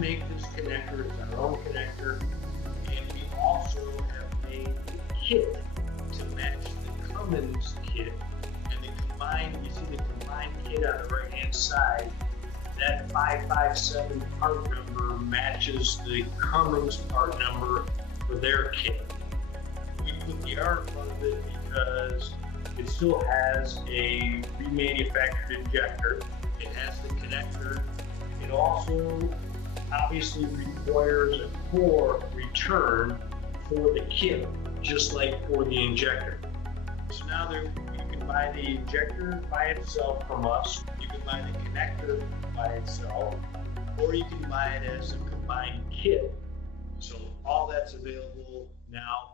make this connector. It's our own connector. And we also have made a kit to match the Cummins kit. And the combined, you see the combined kit on the right-hand side, that 557 part number matches the Cummins part number for their kit. We put the R in front of it because it still has a remanufactured injector. It has the connector. It also obviously requires a core return for the kit, just like for the injector. So now you can buy the injector by itself from us. You can buy the connector by itself, or you can buy it as a combined kit. So all that's available now